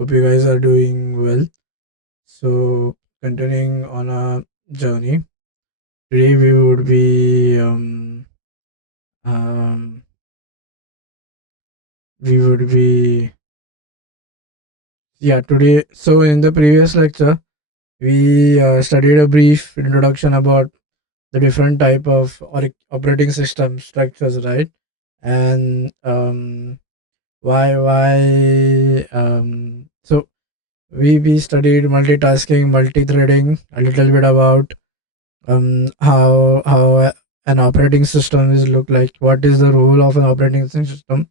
Hope you guys are doing well. So, continuing on our journey, today um, we would be, yeah, today. So, in the previous lecture, we studied a brief introduction about the different type of operating system structures, right? And so we studied multitasking, multi-threading, a little bit about how an operating system is look like, what is the role of an operating system.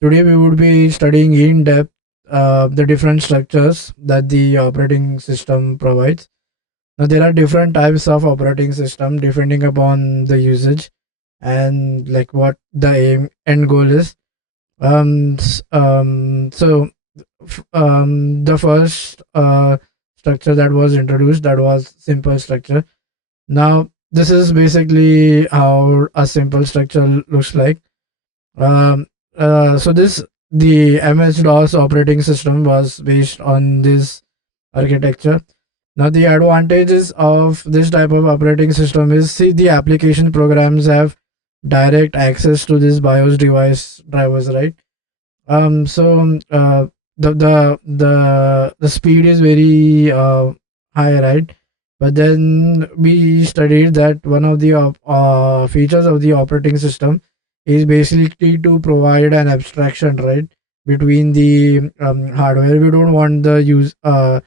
Today we would be studying in depth the different structures that the operating system provides. Now there are different types of operating system depending upon the usage and like what the end goal is. So the first structure that was introduced, that was simple structure. Now, this is basically how a simple structure looks like. Um, so this the MS-DOS operating system was based on this architecture. Now, the advantages of this type of operating system is, see, the application programs have direct access to this BIOS device drivers, right? The speed is very high, right? But then we studied that one of the features of the operating system is basically to provide an abstraction, right, between the hardware. We don't want the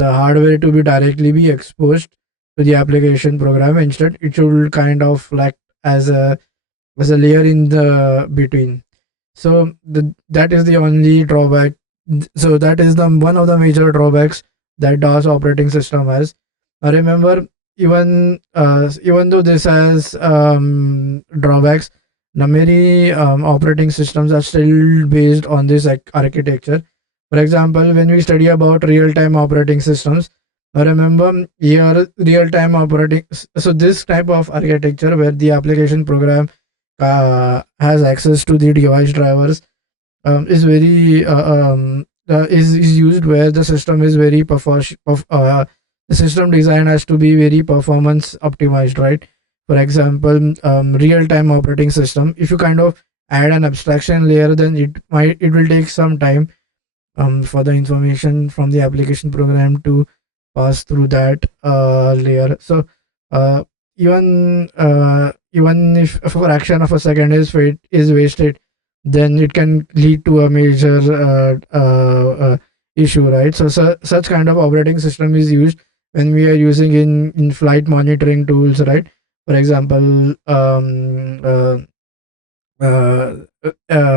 hardware to be directly be exposed to the application program. Instead, it should kind of like as a layer in the between. So that is the only drawback. So that is the one of the major drawbacks that DOS operating system has. I remember, even though this has drawbacks, now many operating systems are still based on this architecture. For example, when we study about real-time operating systems, I remember here real-time operating. So this type of architecture where the application program has access to the device drivers is very is used where the system is very the system design has to be very performance optimized, right? For example, real time operating system, if you kind of add an abstraction layer, then it will take some time for the information from the application program to pass through that layer. So uh, even if a fraction of a second is wasted, then it can lead to a major issue, right? So such kind of operating system is used when we are using in flight monitoring tools, right? For example, uh,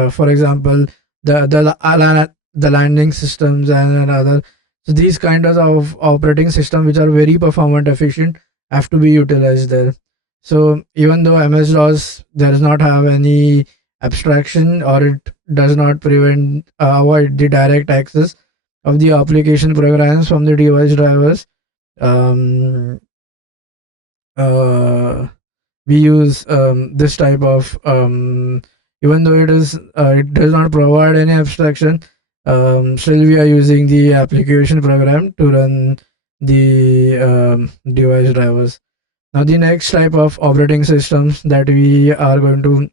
for example, the landing systems and other. So these kinds of operating system which are very performance efficient have to be utilized there. So even though MS DOS does not have any abstraction, or it does not avoid the direct access of the application programs from the device drivers, um, uh, we use this type of even though it does not provide any abstraction, still we are using the application program to run the device drivers. Now the next type of operating systems that we are going to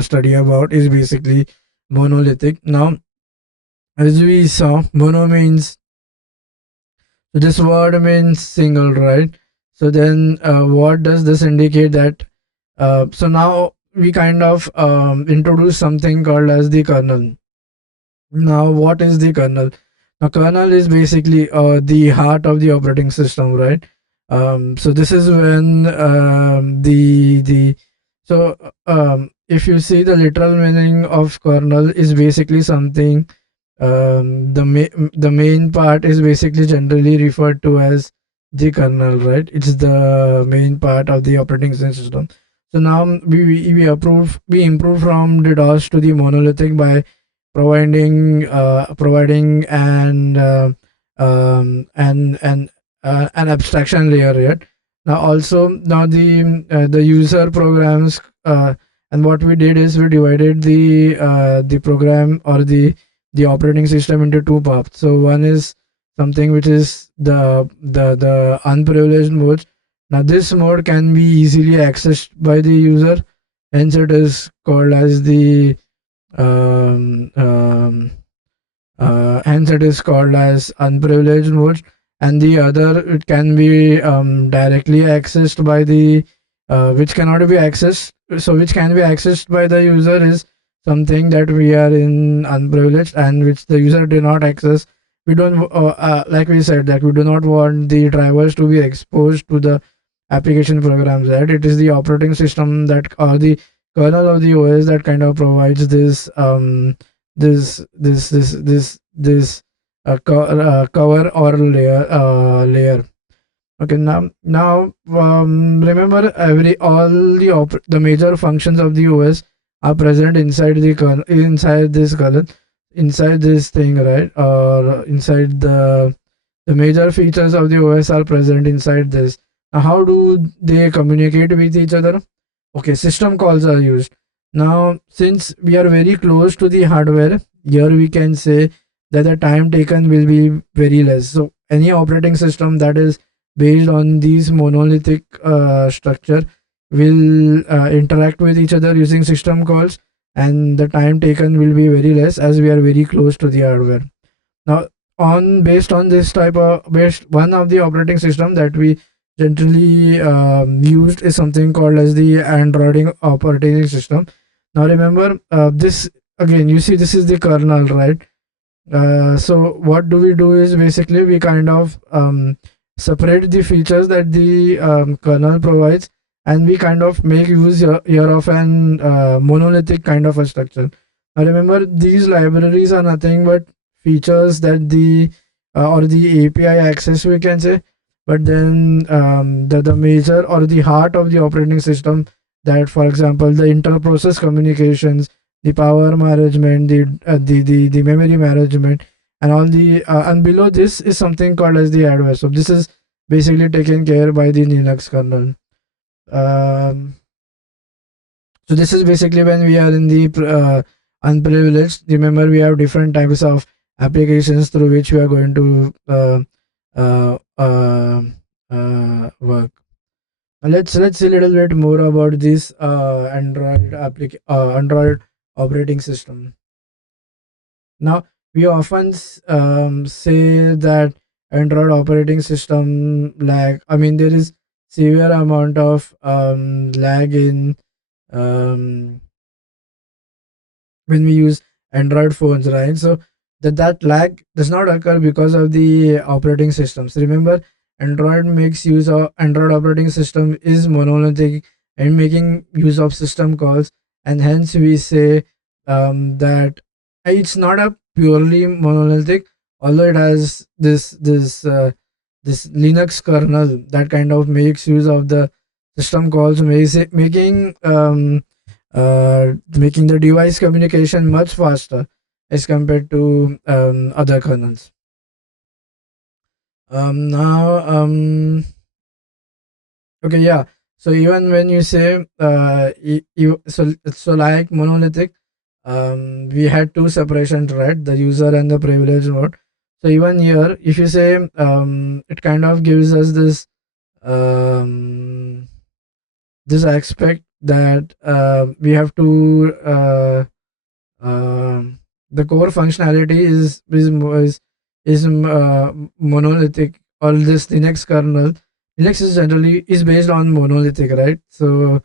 study about is basically monolithic. Now, as we saw, mono means, this word means single, right? So then what does this indicate? That so now we kind of introduce something called as the kernel. Now, what is the kernel? Now, kernel is basically the heart of the operating system, right? So this is when the so if you see, the literal meaning of kernel is basically something. The main part is basically generally referred to as the kernel, right? It's the main part of the operating system. So now we improve from the DOS to the monolithic by providing an abstraction layer yet. Now also, now the user programs, and what we did is we divided the program, or the operating system into two parts. So one is something which is the unprivileged mode. Now this mode can be easily accessed by the user, hence it is called as the um, um, hence it is called as unprivileged mode. And the other, it can be directly accessed by the which cannot be accessed, so which can be accessed by the user is something that we are in unprivileged and which the user did not access. We don't like we said that we do not want the drivers to be exposed to the application programs, right? It is the operating system that, or the kernel of the OS, that kind of provides this cover or layer. Okay, now remember, the major functions of the OS are present inside the kernel, inside this thing, right? Or inside the major features of the OS are present inside this. Now, how do they communicate with each other? Okay, system calls are used. Now, since we are very close to the hardware, here we can say that the time taken will be very less. So, any operating system that is based on these monolithic structure will interact with each other using system calls, and the time taken will be very less as we are very close to the hardware. Now, on based on this type of based one of the operating system that we generally used is something called as the Android operating system. Now, remember this again. You see, this is the kernel, right? So what do we do is basically we kind of separate the features that the kernel provides, and we kind of make use here of an monolithic kind of a structure. Now remember, these libraries are nothing but features that the or the API access, we can say, but then the major or the heart of the operating system, that for example the inter-process communications, the power management, the memory management, and all the and below this is something called as the hardware. So this is basically taken care by the Linux kernel. Um, so this is basically when we are in the unprivileged. Remember, we have different types of applications through which we are going to uh, uh, work. Let's see a little bit more about this Android operating system. Now, we often say that Android operating system lag. I mean, there is severe amount of lag in um, when we use Android phones, right? So that lag does not occur because of the operating systems. Remember, Android operating system is monolithic and making use of system calls, and hence we say that it's not a purely monolithic, although it has this Linux kernel that kind of makes use of the system calls, making the device communication much faster as compared to other kernels. Now, okay, yeah. So even when you say so like monolithic, we had two separations, right? The user and the privilege mode. So even here, if you say it kind of gives us um, this aspect that we have to the core functionality is monolithic, or this Linux kernel. Linux is generally is based on monolithic, right? So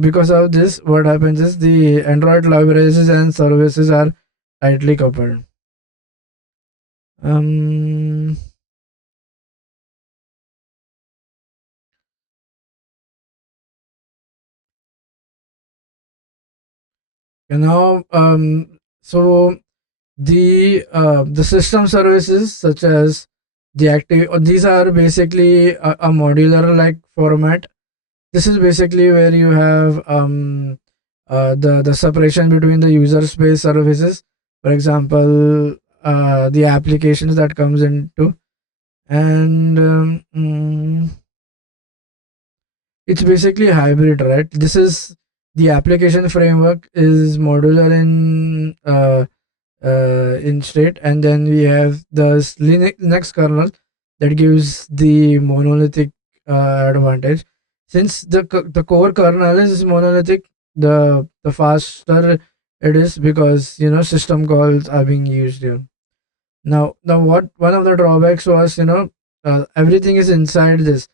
because of this, what happens is the Android libraries and services are tightly coupled. Um, you know, so the system services such as the active, these are basically a modular like format. This is basically where you have the separation between the user space services, for example the applications that comes into, and it's basically hybrid, right? This is the application framework is modular in in state, and then we have the Linux kernel that gives the monolithic advantage. Since the core kernel is monolithic, the faster it is, because system calls are being used here. Now, what one of the drawbacks was, everything is inside this.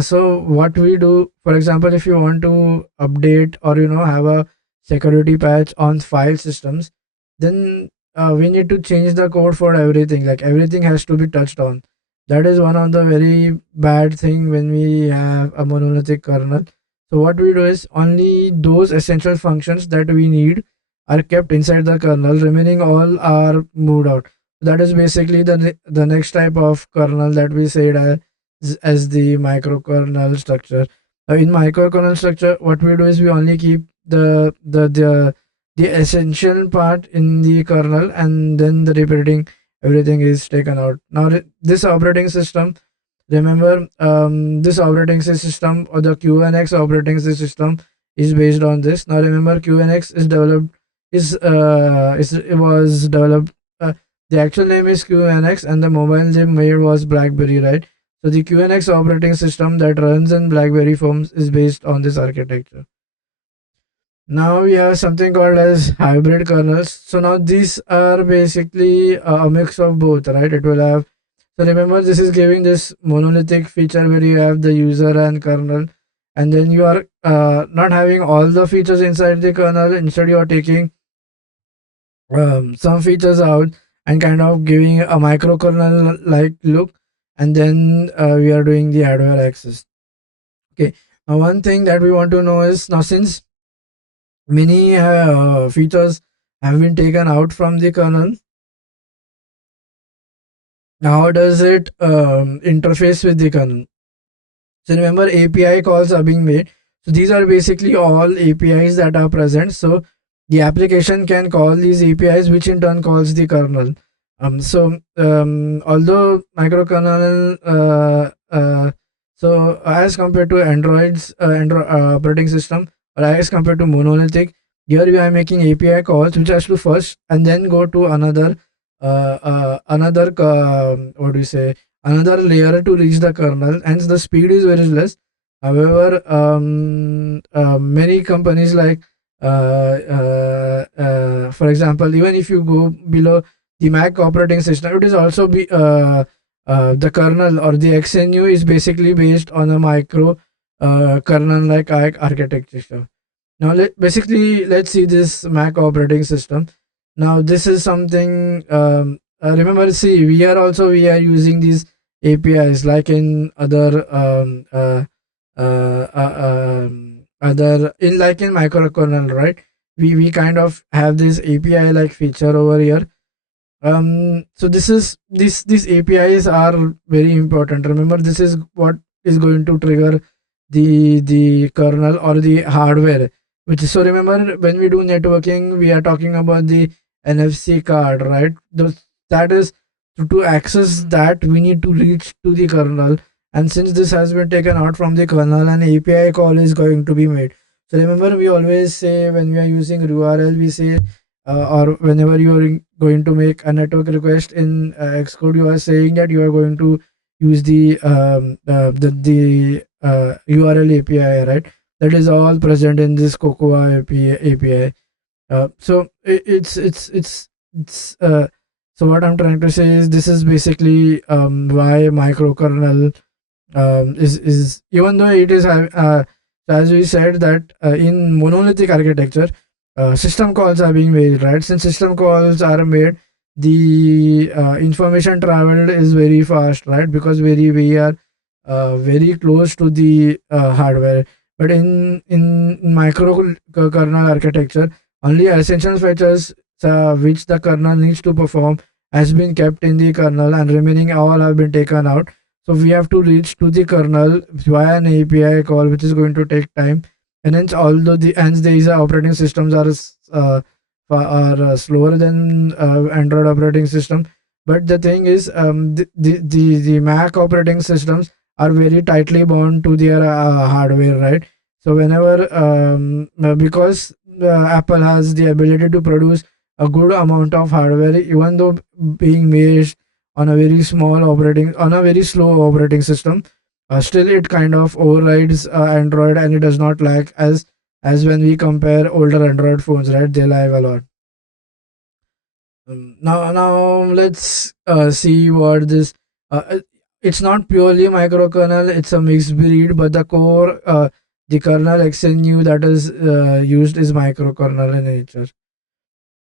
So what we do, for example, if you want to update or have a security patch on file systems, then we need to change the code for everything. Like, everything has to be touched on. That is one of the very bad thing when we have a monolithic kernel. So what we do is, only those essential functions that we need are kept inside the kernel. Remaining all are moved out. That is basically the next type of kernel that we said as the microkernel structure. In microkernel structure, what we do is we only keep the essential part in the kernel, and then the repeating everything is taken out. Now, this operating system, remember, this operating system, or the QNX operating system, is based on this. Now remember, QNX is developed is it was developed. The actual name is QNX, and the mobile name made was BlackBerry, right? So the QNX operating system that runs in BlackBerry phones is based on this architecture. Now we have something called as hybrid kernels. So now these are basically a mix of both, right? It will have, so remember, this is giving this monolithic feature where you have the user and kernel, and then you are not having all the features inside the kernel. Instead, you are taking some features out and kind of giving a microkernel like look, and then we are doing the hardware access. Okay. Now, one thing that we want to know is, now since many features have been taken out from the kernel, how does it interface with the kernel? So remember, API calls are being made. So these are basically all APIs that are present. So the application can call these APIs, which in turn calls the kernel. Although microkernel, so as compared to Android's Android operating system, or as compared to monolithic, here we are making API calls, which has to first and then go to another what do you say, another layer to reach the kernel. Hence the speed is very less. However, many companies like for example, even if you go below the Mac operating system, it is also the kernel or the XNU is basically based on a micro kernel like architecture. Now basically, let's see this Mac operating system. Now this is something, remember, see, we are using these APIs like in other in like in microkernel, right? We kind of have this API like feature over here. So these APIs are very important. Remember, this is what is going to trigger the kernel or the hardware, which is, so remember, when we do networking, we are talking about the NFC card, right? That is, to access that, we need to reach to the kernel, and since this has been taken out from the kernel, an API call is going to be made. So remember, we always say, when we are using URL, we say, or whenever you are going to make a network request in Xcode, you are saying that you are going to use the URL API, right? That is all present in this Cocoa API. So it's so what I'm trying to say is, this is basically why microkernel is, even though it is as we said that in monolithic architecture, system calls are being made, right? Since system calls are made, the information traveled is very fast, right? Because we are very close to the hardware. But in micro kernel architecture, only essential features which the kernel needs to perform has been kept in the kernel, and remaining all have been taken out. So we have to reach to the kernel via an API call, which is going to take time. And hence, although these operating systems are slower than Android operating system, but the thing is, the Mac operating systems are very tightly bound to their hardware, right? So whenever because Apple has the ability to produce a good amount of hardware, even though being made on a very small operating on a very slow operating system. Still it kind of overrides Android, and it does not lag as when we compare older Android phones, right? They lag a lot. Now let's see what this. It's not purely microkernel; it's a mixed breed. But the core, the kernel XNU that is used is microkernel in nature.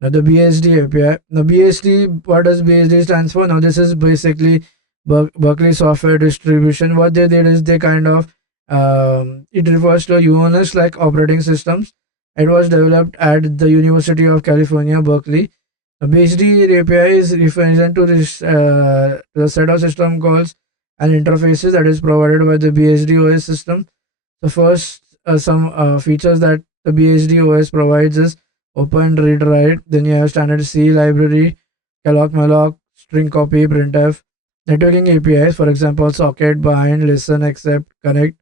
Now the BSD API. Now BSD, what does BSD stands for? Now this is basically Berkeley Software Distribution. What they did is they kind of it refers to UNS like operating systems. It was developed at the University of California, Berkeley. The BSD API is referring to this the set of system calls and interfaces that is provided by the BSD OS system. So first, some features that the BSD OS provides is open read write. Then you have standard C library, calloc malloc, string copy, printf, networking APIs. For example, socket, bind, listen, accept, connect,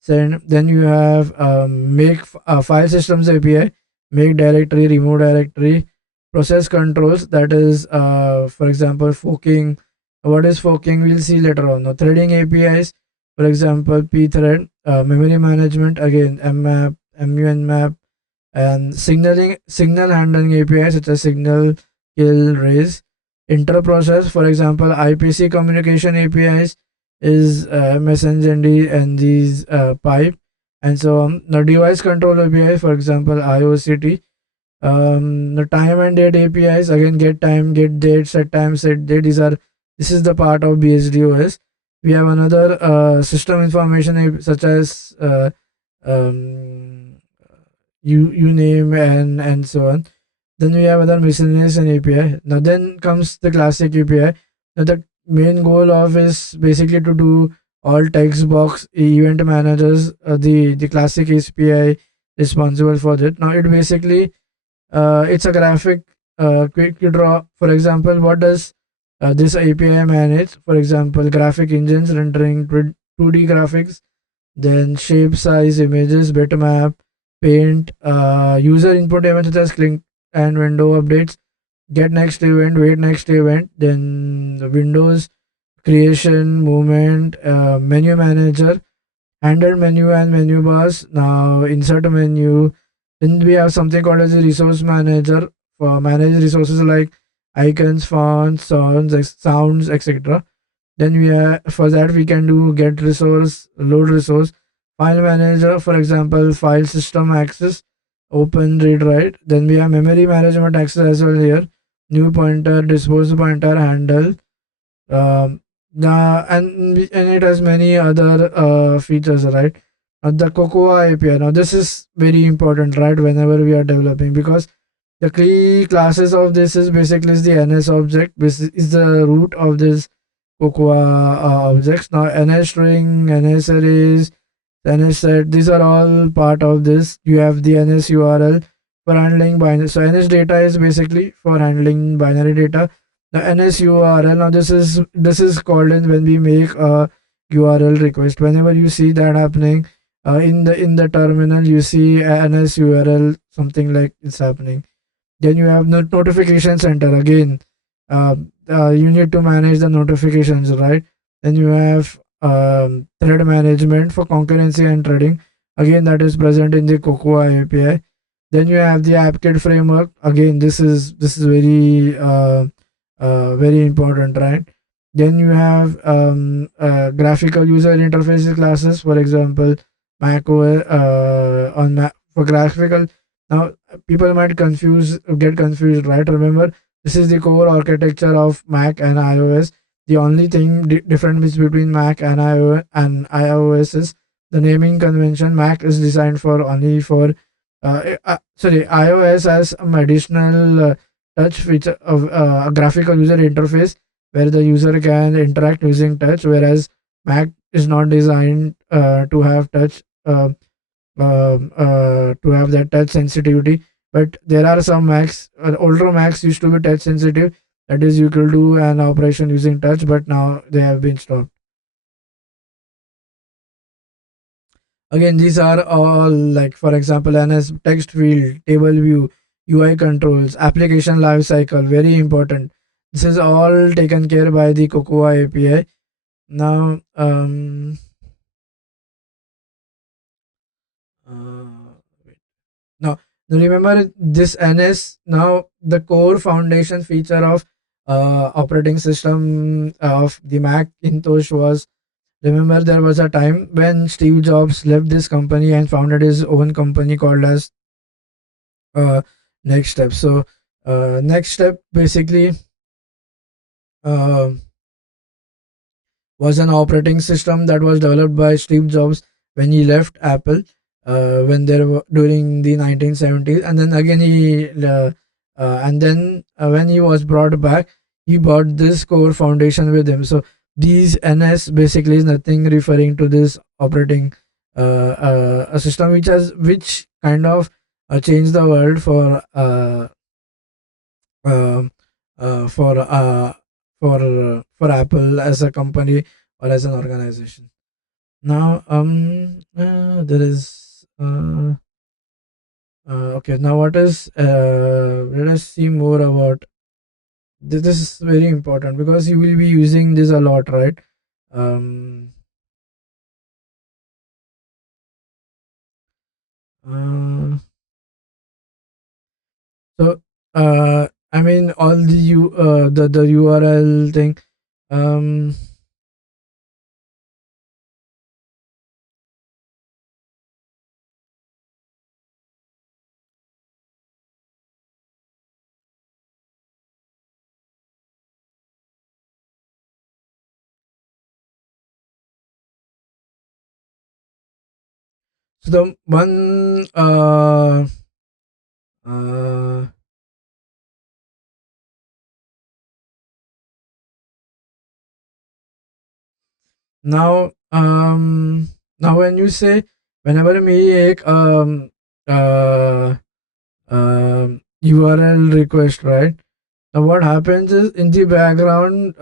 send. Then you have make file systems API, make directory, remove directory, process controls. That is, for example, forking. What is forking? We'll see later on. Now, threading APIs. For example, pthread, memory management. Again, mmap, munmap, and signal handling APIs such as signal, kill, raise. Interprocess. For example, IPC communication APIs is MSNGD and these pipe and so on. Now device control API, for example, IOCT. The time and date APIs, again, get time, get date, set time, set date. This is the part of BSDOS. We have another system information such as um, you name and so on. Then we have other miscellaneous and API. Now then comes the classic API. Now the main goal of is basically to do all text box event managers. The classic API responsible for that. Now it basically it's a graphic quick draw. For example, what does this API manage? For example, graphic engines rendering 2D graphics, then shape size images, bitmap, paint, user input events such as click and window updates, get next event, wait next event, then the windows creation, movement, menu manager, handle menu and menu bars. Now insert a menu. Then we have something called as a resource manager for manage resources like icons, fonts, sounds, etc. Then we have for that we can do get resource, load resource, file manager, for example, file system access, open, read, write. Then we have memory management access as well here. New pointer, dispose pointer, handle. Um, and it has many other features, right? The Cocoa API. Now this is very important, right? Whenever we are developing, because the key classes of this is basically is the NS object. This is the root of this Cocoa objects. Now NS string, NS arrays, NS set. These are all part of this. You have the NS URL for handling binary. So NS data is basically for handling binary data. The NS URL. Now this is called in when we make a URL request. Whenever you see that happening in the terminal, you see a NS URL something like it's happening. Then you have notification center again. Uh, you need to manage the notifications, right? Then you have thread management for concurrency and threading. Again, that is present in the Cocoa API. Then you have the AppKit framework. Again, this is very important, right? Then you have graphical user interfaces classes, for example, macOS for graphical. Now people might get confused, right? Remember, this is the core architecture of Mac and iOS. The only thing difference between Mac and iOS is the naming convention. Mac is designed for only for sorry, iOS has some additional touch feature of a graphical user interface where the user can interact using touch, whereas Mac is not designed to have touch. To have that touch sensitivity. But there are some Macs, older Macs used to be touch sensitive. That is, you could do an operation using touch, but now they have been stopped. Again, these are all like, for example, NS text field, table view, UI controls, application lifecycle, very important. This is all taken care by the Cocoa API. Now, wait. Now, remember this NS. Now, the core foundation feature of operating system of the Macintosh was, remember there was a time when Steve Jobs left this company and founded his own company called as uh, Next Step. So, Next Step basically uh, was an operating system that was developed by Steve Jobs when he left Apple, when they were during the 1970s, and then again when he was brought back, he brought this core foundation with him. So these NS basically is nothing referring to this operating a system which kind of changed the world um uh, for uh, for Apple as a company or as an organization. Now, there is okay. Now, what is let us see more about this. This is very important because you will be using this a lot, right? Um, uh, so, I mean, all the URL thing. Um, so the one uh now now when you say whenever we make uh URL request, right? Now what happens is in the background,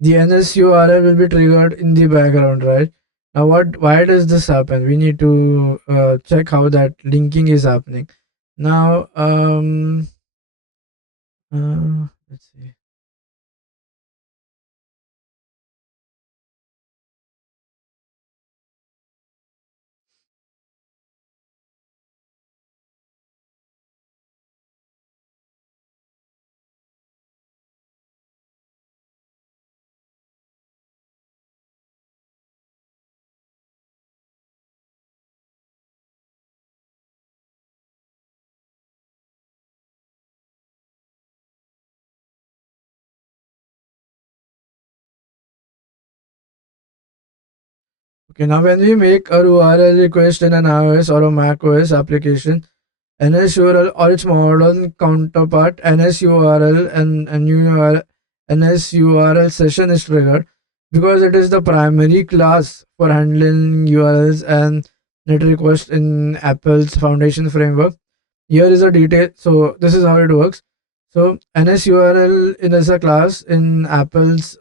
the NS URL will be triggered in the background, right? Now why does this happen? We need to check how that linking is happening. Now let's see. Okay, now when we make a URL request in an iOS or a macOS application, NSURL or its modern counterpart NSURL and NSURL session is triggered because it is the primary class for handling URLs and net requests in Apple's Foundation framework. Here is a detail. So this is how it works. So NSURL is a class in Apple's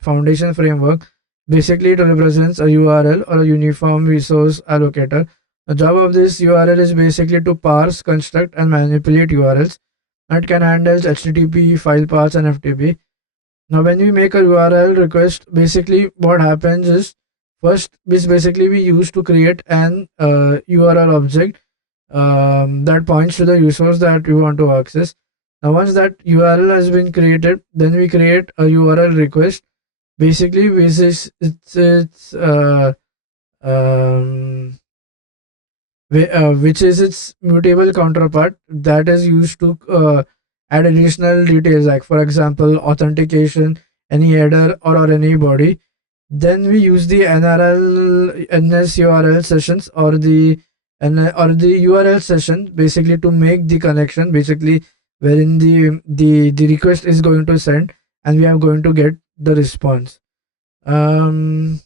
Foundation framework. Basically, it represents a URL or a uniform resource allocator. The job of this URL is basically to parse, construct, and manipulate URLs. It can handle HTTP, file paths, and FTP. Now, when we make a URL request, basically what happens is first is basically we use to create an URL object that points to the resource that we want to access. Now, once that URL has been created, then we create a URL request. Basically, um, which is its mutable counterpart that is used to add additional details, like for example, authentication, any header or any body. Then we use the NSURL sessions or the URL session basically to make the connection, basically wherein the request is going to send and we are going to get the response. Um,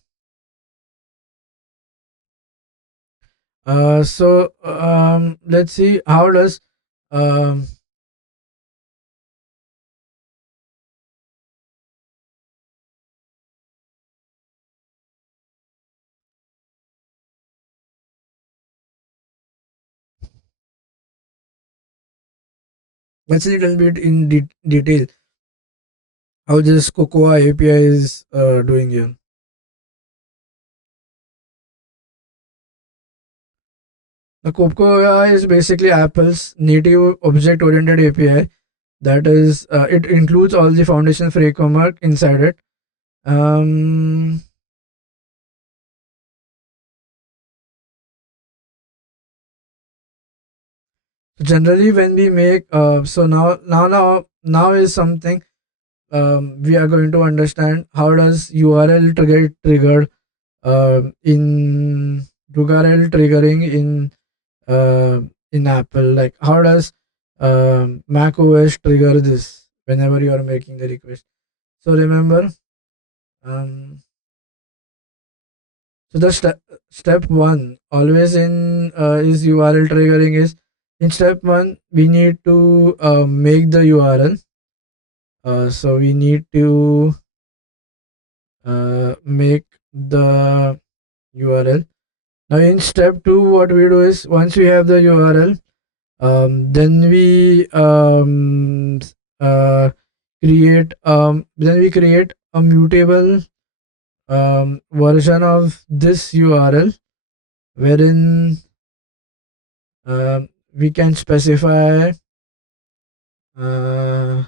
let's see how does um, Let's a little bit in detail how this Cocoa API is doing here. The Cocoa AI is basically Apple's native object-oriented API. That is, it includes all the foundation framework inside it. Um, Generally, when we make so now is something we are going to understand how does URL triggered in URL triggering in Apple. Like how does Mac OS trigger this whenever you are making the request? So remember, um, so the step one always in is URL triggering is in step one we need to make the URL. So we need to make the URL. Now in step two, what we do is once we have the URL, then we uh, create a mutable version of this URL wherein we can specify uh,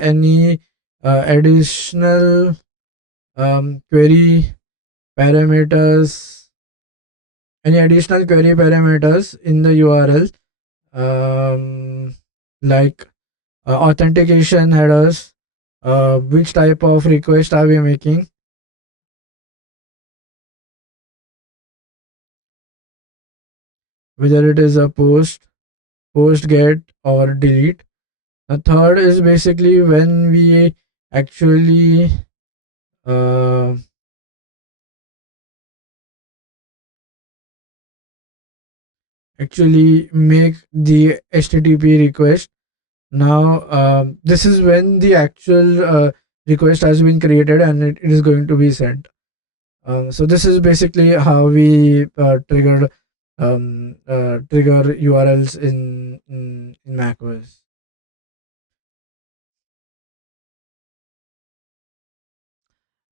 any additional query parameters, any additional query parameters in the URL, like authentication headers, which type of request are we making, whether it is a post get or delete. The third is basically when we actually uh, make the HTTP request. Now, this is when the actual request has been created and it is going to be sent. So this is basically how we trigger URLs in macOS.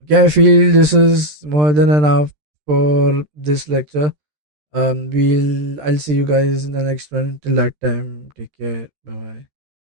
Okay, I feel this is more than enough for this lecture. I'll see you guys in the next one. Till that time, take care. Bye bye.